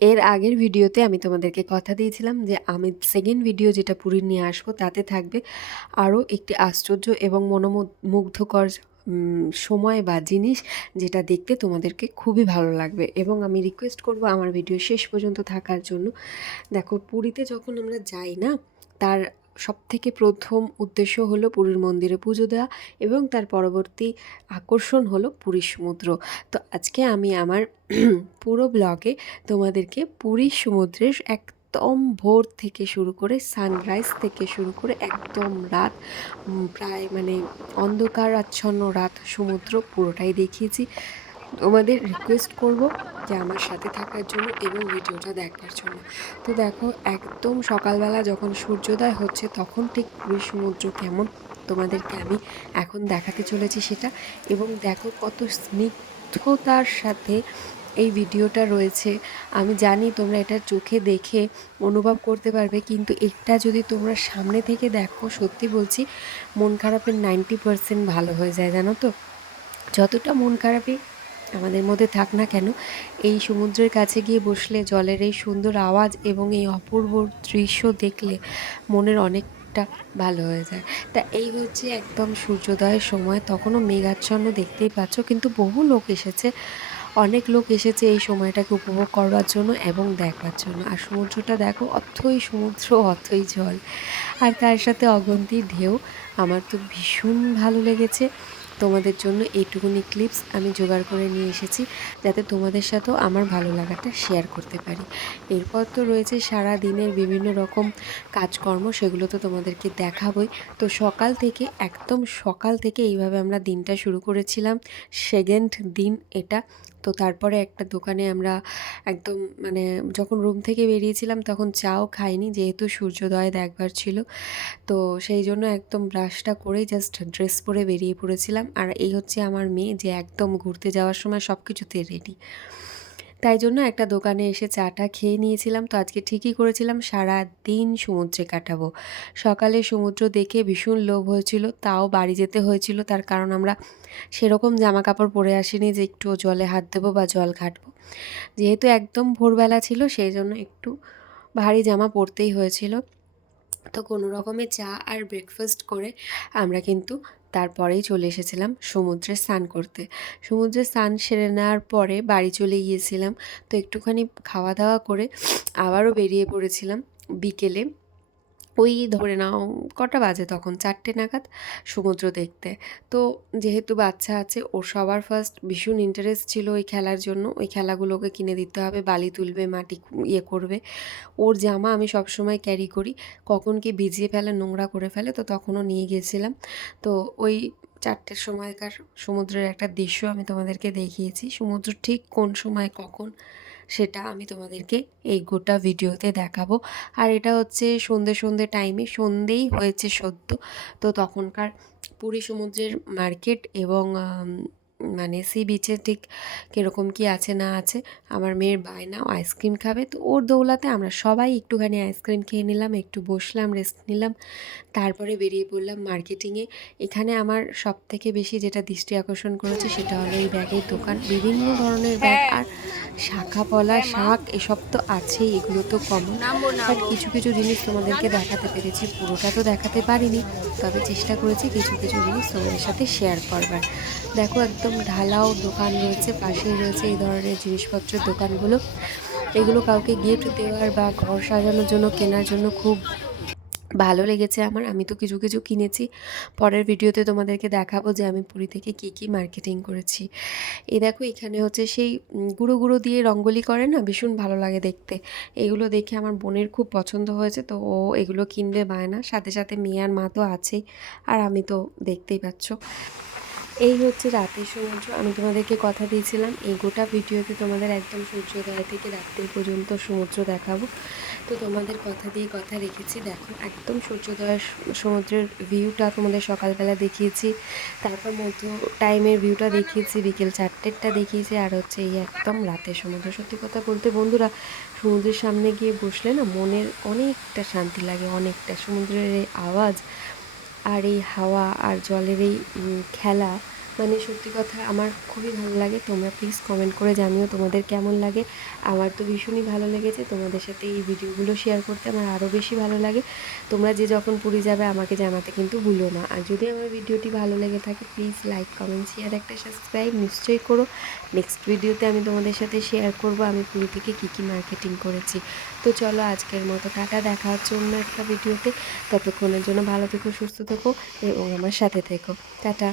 এর আগের ভিডিওতে আমি তোমাদেরকে কথা দিয়েছিলাম যে আমি সেকেন্ড ভিডিও যেটা পুরীর নিয়ে আসব, তাতে থাকবে আরও একটি আশ্চর্য এবং মনোমুগ্ধকর সময় বা জিনিস যেটা দেখতে তোমাদেরকে খুবই ভালো লাগবে। এবং আমি রিকোয়েস্ট করব আমার ভিডিও শেষ পর্যন্ত থাকার জন্য। দেখো, পুরীতে যখন আমরা যাই না, তার সব থেকে প্রথম উদ্দেশ্য হলো পুরীর মন্দিরে পুজো দেওয়া এবং তার পরবর্তী আকর্ষণ হলো পুরীর সমুদ্র। তো আজকে আমি আমার পুরো ব্লগে তোমাদেরকে পুরীর সমুদ্রের এক একদম ভোর থেকে শুরু করে সানরাইজ থেকে শুরু করে একদম রাত প্রায় মানে অন্ধকার আচ্ছন্ন রাত সমুদ্র পুরোটাই দেখিয়েছি। তোমাদের রিকোয়েস্ট করব যে আমার সাথে থাকার জন্য এবং ভিডিওটা দেখার জন্য। তো দেখো, একদম সকালবেলা যখন সূর্যোদয় হচ্ছে তখন ঠিক পুরীর সমুদ্র কেমন তোমাদেরকে আমি এখন দেখাতে চলেছি সেটা। এবং দেখো কত স্নিগ্ধতার সাথে এই ভিডিওটা রয়েছে। আমি জানি তোমরা এটা চোখে দেখে অনুভব করতে পারবে, কিন্তু এটা যদি তোমরা সামনে থেকে দেখো, সত্যি বলছি, মন খারাপের নাইনটি পারসেন্ট ভালো হয়ে যায়, জানো তো? যতটা মন খারাপই আমাদের মধ্যে থাক না কেন, এই সমুদ্রের কাছে গিয়ে বসলে, জলের এই সুন্দর আওয়াজ এবং এই অপূর্ব দৃশ্য দেখলে মনের অনেকটা ভালো হয়ে যায়। তা এই হচ্ছে একদম সূর্যোদয়ের সময়, তখনও মেঘাচ্ছন্ন দেখতেই পাচ্ছ, কিন্তু বহু লোক এসেছে। অনেক লোক এসেছে এই সময়টাকে উপভোগ করবার জন্য এবং দেখবার জন্য। আর সমুদ্রটা দেখো, অথই সমুদ্র, অথই জল। আর তার সাথে অগন্তি ঢেউ, আমার তো ভীষণ ভালো লেগেছে। তোমাদের জন্য এইটুকুনি ক্লিপস আমি জোগাড় করে নিয়ে এসেছি, যাতে তোমাদের সাথেও আমার ভালো লাগাটা শেয়ার করতে পারি। এরপর তো রয়েছে সারা দিনের বিভিন্ন রকম কাজকর্ম, সেগুলো তো তোমাদেরকে দেখাবই। তো সকাল থেকে, একদম সকাল থেকে এইভাবে আমরা দিনটা শুরু করেছিলাম। সেকেন্ড দিন এটা তো তারপরে একটা দোকানে আমরা একদম মানে যখন রুম থেকে বেরিয়েছিলাম তখন চাও খাইনি, যেহেতু সূর্যোদয় দেখবার ছিল। তো সেই জন্য একদম ব্রাশটা করেই জাস্ট ড্রেস পরে বেরিয়ে পড়েছিলাম। আর এই হচ্ছে আমার মেয়ে যে একদম ঘুরতে যাওয়ার সময় সব কিছুতে রেডি তাই জন্য একটা দোকানে এসে চাটা খেয়ে নিয়েছিলাম। তো আজকে ঠিকই করেছিলাম সারা দিন সমুদ্রে কাটাবো। সকালে সমুদ্র দেখে ভীষণ লোভ হয়েছিল, তাও বাড়ি যেতে হয়েছিল। তার কারণ আমরা সেরকম জামা কাপড় পরে আসিনি যে একটু জলে হাত দেবো বা জল ঘাটবো। যেহেতু একদম ভোরবেলা ছিল, সেই জন্য একটু ভারী জামা পরতেই হয়েছিল। তো কোনো রকমে চা আর ব্রেকফাস্ট করে আমরা কিন্তু তারপরেই চলে এসেছিলাম সমুদ্রে স্নান করতে। সমুদ্রে স্নান সেরে নেওয়ার পরে বাড়ি চলে গিয়েছিলাম। তো একটুখানি খাওয়া দাওয়া করে আবারও বেরিয়ে পড়েছিলাম বিকেলে। ওই ধরে নাও কটা বাজে তখন? চারটে নাগাদ সমুদ্র দেখতে। তো যেহেতু বাচ্চা আছে, ওর সবার ফার্স্ট ভীষণ ইন্টারেস্ট ছিল ওই খেলার জন্য। ওই খেলাগুলোকে কিনে দিতে হবে, বালি তুলবে, মাটি ইয়ে করবে। ওর জামা আমি সবসময় ক্যারি করি। কখন কি ভিজিয়ে ফেলে, নোংরা করে ফেলে, তো তখনও নিয়ে গিয়েছিলাম তো ওই চারটের সময়কার সমুদ্রের একটা দৃশ্য আমি তোমাদেরকে দেখিয়েছি। সমুদ্র ঠিক কোন সময় কখন সেটা আমি তোমাদেরকে এই গোটা ভিডিওতে দেখাবো। আর এটা হচ্ছে সন্ধে সন্ধে টাইমে সন্ধেই হয়েছে সদ্য। তো তখনকার পুরী সমুদ্রের মার্কেট এবং মানে সি বিচে ঠিক কীরকম কি আছে না আছে আমার মেয়ের বায়না ও আইসক্রিম খাবে। তো ওর দৌলাতে আমরা সবাই একটুখানি আইসক্রিম খেয়ে নিলাম একটু বসলাম রেস্ট নিলাম। তারপরে বেরিয়ে পড়লাম মার্কেটিংয়ে এখানে আমার সব থেকে বেশি যেটা দৃষ্টি আকর্ষণ করেছে সেটা হলো এই ব্যাগের দোকান। বিভিন্ন ধরনের ব্যাগ আর শাখা পলা শাক এসব তো আছেই এগুলো তো কমন বাট কিছু কিছু জিনিস তোমাদেরকে দেখাতে পেরেছি পুরোটা তো দেখাতে পারিনি। তবে চেষ্টা করেছি কিছু কিছু জিনিস তোমাদের সাথে শেয়ার করবার। দেখো একদম ঢালাও দোকান রয়েছে, পাশেই রয়েছে এই ধরনের জিনিসপত্রের দোকানগুলো। এগুলো কাউকে গিফট দেওয়ার বা ঘর সাজানোর জন্য কেনার জন্য খুব ভালো লেগেছে আমার। আমি তো কিছু কিছু কিনেছি। পরের ভিডিওতে তোমাদেরকে দেখাবো যে আমি পুরী থেকে কী কী মার্কেটিং করেছি। এই দেখো, এখানে হচ্ছে সেই গুঁড়ো গুঁড়ো দিয়ে রঙ্গোলি করে না, ভীষণ ভালো লাগে দেখতে। এগুলো দেখে আমার বোনের খুব পছন্দ হয়েছে, তো ও এগুলো কিনবে বায় না সাথে সাথে মেয়ে আর মা তো আছেই, আর আমি তো দেখতেই পাচ্ছ। এই হচ্ছে রাতের সমুদ্র আমি তোমাদেরকে কথা দিয়েছিলাম, এই গোটা ভিডিওতে তোমাদের একদম সূর্যোদয় থেকে রাত্রি পর্যন্ত সমুদ্র দেখাবো। তো তোমাদের কথা দিয়ে কথা রেখেছি, দেখো একদম সূর্যোদয়ের স- সমুদ্রের ভিউটা তোমাদের সকালবেলা দেখিয়েছি, তারপর মধ্য টাইমের ভিউটা দেখিয়েছি, বিকেল চারটেরটা দেখিয়েছি, আর হচ্ছে এই একদম রাতের সমুদ্র। সত্যি কথা বলতে বন্ধুরা, সমুদ্রের সামনে গিয়ে বসলে না মনের অনেকটা শান্তি লাগে, অনেকটা সমুদ্রের এই আওয়াজ আর এই হাওয়া আর জলের এই খেলা মানে সত্যি কথা আমার খুবই ভালো লাগে। তোমরা প্লিজ কমেন্ট করে জানিও তোমাদের কেমন লাগে। আমার তো ভীষণই ভালো লেগেছে তোমাদের সাথে এই ভিডিওগুলো শেয়ার করতে আমার আরও বেশি ভালো লাগে। তোমরা যে যখন পুরী যাবে আমাকে জানাতে কিন্তু ভুলো না। আর যদি আমার ভিডিওটি ভালো লেগে থাকে প্লিজ লাইক কমেন্ট শেয়ার একটা সাবস্ক্রাইব নিশ্চয়ই করো। নেক্সট ভিডিওতে আমি তোমাদের সাথে শেয়ার করব আমি পুরী থেকে কী কী মার্কেটিং করেছি। তো চলো আজকের মতো টাটা, দেখা হচ্ছে অন্য একটা ভিডিওতে ততক্ষণের জন্য ভালো থেকো, সুস্থ থেকো এবং আমার সাথে থেকো। টাটা।